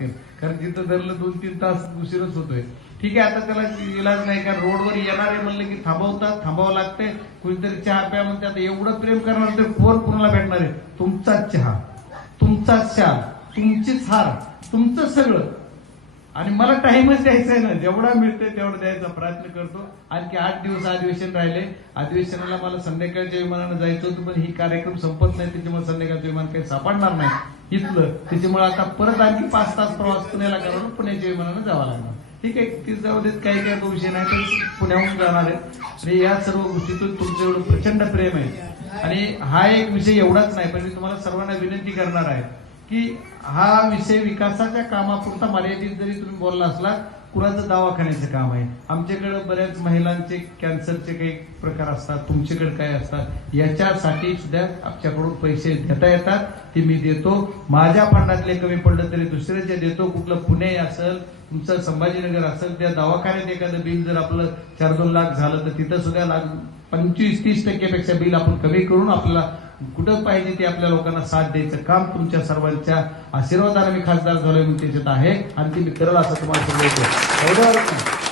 कारण तिथं धरलं दोन तीन तास उशीरच होतोय. ठीक आहे आता त्याला इलाज नाही कारण रोडवर येणार आहे म्हणलं की थांबवतात थांबावं लागतंय. कुणीतरी चहा प्या म्हणते आता एवढं प्रेम करणार तर कोण कोणाला भेटणार आहे? तुमचाच चहा तुमचाच चहा तुमचीच हार तुमचं सगळं. आणि मला टाइमच द्यायचा आहे ना. जेवढा मिळतोय तेवढा द्यायचा प्रयत्न करतो. आणखी आठ दिवस अधिवेशन राहिले. अधिवेशनाला मला संध्याकाळच्या विमानानं जायचं होतं पण ही कार्यक्रम संपत नाही. त्याच्यामुळे संध्याकाळचं विमान काही सापडणार नाही. इथलं. त्याच्यामुळे आता परत आणखी पाच तास प्रवास पुण्याला करून पुण्याच्या विमानानं जावं लागणार. ठीक आहे. ती जाऊ देत काही काही विषय नाही तर पुण्याहून जाणार आहे. या सर्व गोष्टीतून तुमचं एवढं प्रचंड प्रेम आहे. आणि हा एक विषय एवढाच नाही पण मी तुम्हाला सर्वांना विनंती करणार आहे. की हा विषय विकासाच्या कामापुरता मर्यादित जरी तुम्ही बोलला असला कुणाचं दवाखान्याचं काम आहे? आमच्याकडे बऱ्याच महिलांचे कॅन्सरचे काही प्रकार असतात तुमच्याकडे काय असतात? याच्यासाठी सुद्धा आमच्याकडून पैसे देता येतात ते मी देतो. माझ्या फंडातले कमी पडलं तरी दुसऱ्याचे देतो. कुठलं पुणे असेल तुमचं संभाजीनगर असेल त्या दवाखान्यात एखादं बिल जर आपलं चार दोन लाख झालं तर तिथं सुद्धा लाख पंचवीस तीस टक्क्यापेक्षा बिल आपण कमी करून आपल्याला कुठं पाहिजे ते आपल्या लोकांना साथ द्यायचं काम तुमच्या सर्वांच्या आशीर्वादाने मी खासदार झालोय म्हणून त्याच्यात आहे. आणि ते मी करल असं तुम्हाला सांगायचं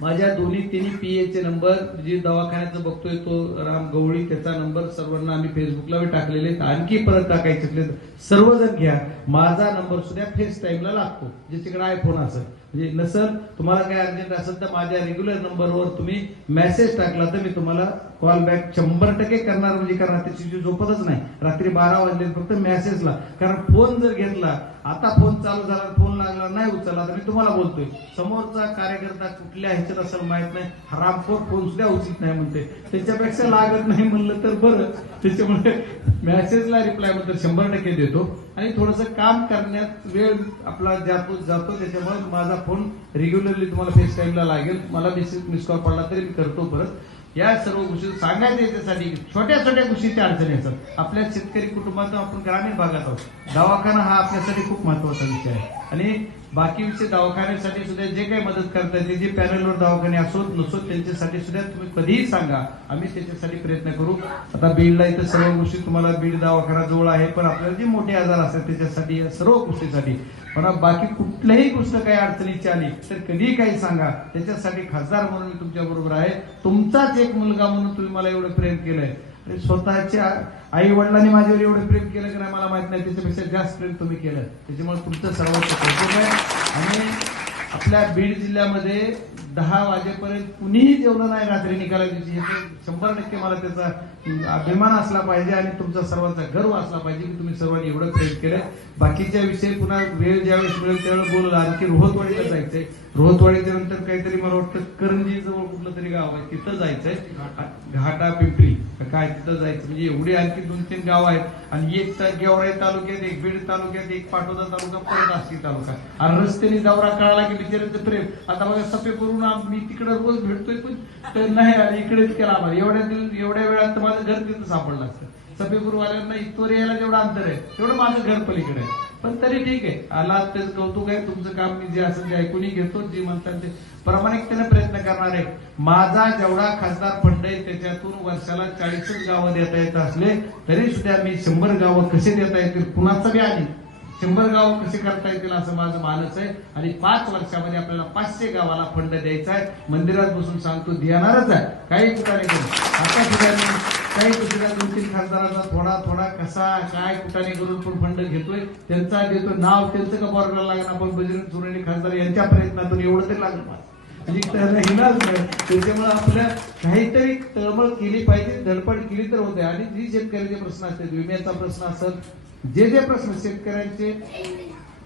माझ्या दोन्ही तिन्ही पी एचे नंबर जे दवाखान्याचं बघतोय तो राम गवळी त्याचा नंबर सर्वांना आम्ही फेसबुकला बी टाकलेले आणखी परत टाकायचे सर्वजण घ्या. माझा नंबर सुद्धा फेस टाईमला लागतो. जे तिकडे आयफोन असं म्हणजे नसल तुम्हाला काय अर्जंट असेल तर माझ्या रेग्युलर नंबरवर तुम्ही मेसेज टाकला तर मी तुम्हाला कॉल बॅक शंभर टक्के करणार म्हणजे कारण त्याची झोपतच नाही. रात्री बारा वाजले फक्त मेसेजला कारण फोन जर घेतला आता फोन चालू झाला फोन लागला नाही उचलला तर मी तुम्हाला बोलतोय. समोरचा कार्यकर्ता कुठल्या ह्याच्यात असेल माहीत नाही हरामखोर फोन सुद्धा उचित नाही म्हणते त्याच्यापेक्षा लागत नाही म्हणलं तर बरं. त्याच्यामुळे मेसेजला रिप्लायबद्दल शंभर टक्के देतो. आणि थोडस काम करण्यात वेळ आपला जातो जातो त्याच्यामुळे माझा फोन रेग्युलरली तुम्हाला फेस टाईमला लागेल. मला मिस कॉल पडला तरी मी करतो परत. या सर्व गोष्टी सांगायचं याच्यासाठी छोट्या छोट्या गोष्टी त्या अडचणी असतात. आपल्या शेतकरी कुटुंबातून आपण ग्रामीण भागात आहोत. दवाखाना हा आपल्यासाठी खूप महत्त्वाचा विषय आहे. आणि बाकी विषय दवाखान्यासाठी सुद्धा जे काही मदत करतात ते जे पॅनलवर दवाखाने असोत नसोत त्यांच्यासाठी सुद्धा तुम्ही कधीही सांगा. आम्ही त्याच्यासाठी प्रयत्न करू. आता बीडला इथं सर्व गोष्टी तुम्हाला बीड दवाखाना जवळ आहे पण आपल्याला जे मोठे आजार असतात त्याच्यासाठी या सर्व गोष्टीसाठी. पण बाकी कुठल्याही गोष्ट काही अडचणीची आली तर कधीही काही सांगा. त्याच्यासाठी खासदार म्हणून मी तुमच्या बरोबर आहे. तुमचाच एक मुलगा म्हणून तुम्ही मला एवढं प्रेम केलंय. आणि स्वतःच्या आई वडिलांनी माझ्यावर एवढं प्रेम केलं की नाही मला माहीत नाही त्याच्यापेक्षा जास्त प्रेम तुम्ही केलं. त्याच्यामुळे तुमचं सर्वोच्च कौतुक आहे. आणि आपल्या बीड जिल्ह्यामध्ये दहा वाजेपर्यंत कुणीही जेवलं नाही रात्री निकाला दिवशी शंभर टक्के मला त्याचा अभिमान असला पाहिजे आणि तुमचा सर्वांचा गर्व असला पाहिजे की तुम्ही सर्वांनी एवढं प्रेम केलं. बाकीच्या विषयी पुन्हा वेळ ज्यावेळेस मिळेल त्यावेळेस बोलला आणखी रोहतवाडीला जायचंय. रोहतवाडीच्या नंतर काहीतरी मला वाटतं करंजी जवळ कुठलं तरी गाव आहे तिथं जायचंय. घाटा पिंपरी. काय तिथं जायचं? म्हणजे एवढी आणखी दोन तीन गाव आहेत. आणि एक गेवराई तालुक्यात एक बीड तालुक्यात एक पाटोदा तालुका परत आष्टी तालुका. आणि रस्त्याने दौरा कळाला की बिचाऱ्यांचं प्रेम. आता बघा सफे करून मी तिकडे रोज भेटतोय पण नाही आले. इकडेच केला आम्हाला. एवढ्या एवढ्या वेळात तर माझं घर तिथं सापडलं असतं. सफेपूरवाल्यांना इथवर यायला जेवढं अंतर आहे तेवढं माझं घर पलीकडे आहे. पण तरी ठीक आहे आला तेच कौतुक आहे. तुमचं काम मी जे असेल ते ऐकूनही घेतो जे म्हणतात ते. प्रामाणिकतेने प्रयत्न करणार. आहे माझा जेवढा खासदार फंड आहे त्याच्यातून वर्षाला चाळीसच गावं देता येत असले तरी सुद्धा मी शंभर गावं कसे देता येतील? कुणाचं बी आली शंभर गाव कसे करता येतील असं माझं मानस आहे. आणि पाच वर्षामध्ये आपल्याला पाचशे गावाला फंड द्यायचा आहे. मंदिरात बसून सांगतो देणारच आहे. काही ठिकाणी नाही आता सुद्धा काही दुसऱ्या दोन तीन थोडा थोडा कसा काय कुठाने करून पण फंड घेतोय त्यांचा देतो नाव त्यांचं का बरोबर लागणार आपण बजरंग सोनेरी खासदार यांच्या प्रयत्नातून एवढं तरी लागलं म्हणजे त्याला नाही त्याच्यामुळे आपल्या काहीतरी तळमळ केली पाहिजे धडपड केली तर होते. आणि जी शेतकऱ्याचे प्रश्न असतात विम्याचा प्रश्न असत जे जे प्रश्न शेतकऱ्यांचे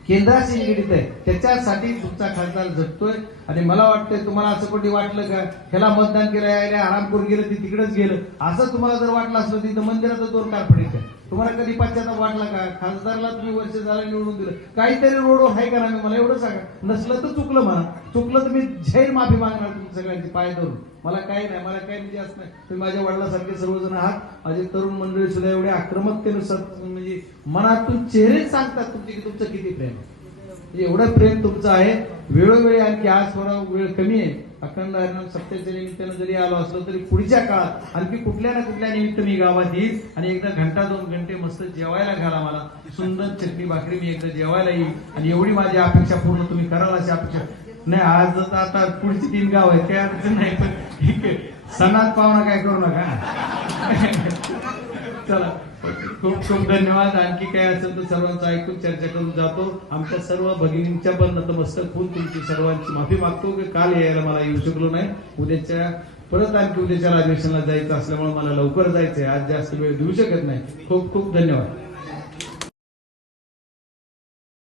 केंद्राशी निगडीत आहे त्याच्यासाठी तुमचा खासदार झटतोय आणि मला वाटतंय तुम्हाला असं कोणी वाटलं का? ह्याला मतदान केलं यायला आरामपूर गेलं ते तिकडेच गेलं. असं तुम्हाला जर वाटलं असलं तिथं मंदिरात दोन कारपडीच्या तुम्हाला कधी पश्चाताप वाटला का? खासदारला तुम्ही वर्ष झालं निवडून दिलं. काहीतरी रोड आहे का नाही? मला एवढं सांगा. नसलं तर चुकलं म्हणा. चुकलं तर मी झैर माफी मागणार तुम्ही सगळ्यांची पाय धरून. मला काही नाही मला काही म्हणजे असं नाही. तुम्ही माझ्या वडिलासारखे सर्वजण आहात. माझे तरुण मंडळी सुद्धा एवढे आक्रमकतेने म्हणजे मनातून चेहरे सांगतात तुमचे की तुमचं किती प्रेम आहे. म्हणजे एवढं प्रेम तुमचं आहे. वेळोवेळी आणखी आज थोडा वेळ कमी आहे. अखंड हरिनाम सप्त्याच्या निमित्तानं जरी आलो असलो तरी पुढच्या काळात आणखी कुठल्या ना कुठल्या निमित्त मी गावात येईल आणि एकदा घंटा दोन घंटे मस्त जेवायला घाला मला. सुंदर चटणी भाकरी मी एकदा जेवायला येईल आणि एवढी माझी अपेक्षा पूर्ण तुम्ही कराल अशी अपेक्षा. नाही आज तर आता पुढची तीन गाव आहे काही अडचण नाही पण सणात पाहुणा काय करू नका. चला खूप खूप धन्यवाद. आणखी काय असेल तर सर्वांचं ऐकून चर्चा करून जातो. आमच्या सर्व भगिनींच्या पण नतमस्तक होऊन तुमची सर्वांची माफी मागतो की काल यायला मला येऊ शकलो नाही. उद्याच्या परत आणखी उद्याच्या अधिवेशनाला जायचं असल्यामुळे मला लवकर जायचंय. आज जास्त वेळ देऊ शकत नाही. खूप खूप धन्यवाद.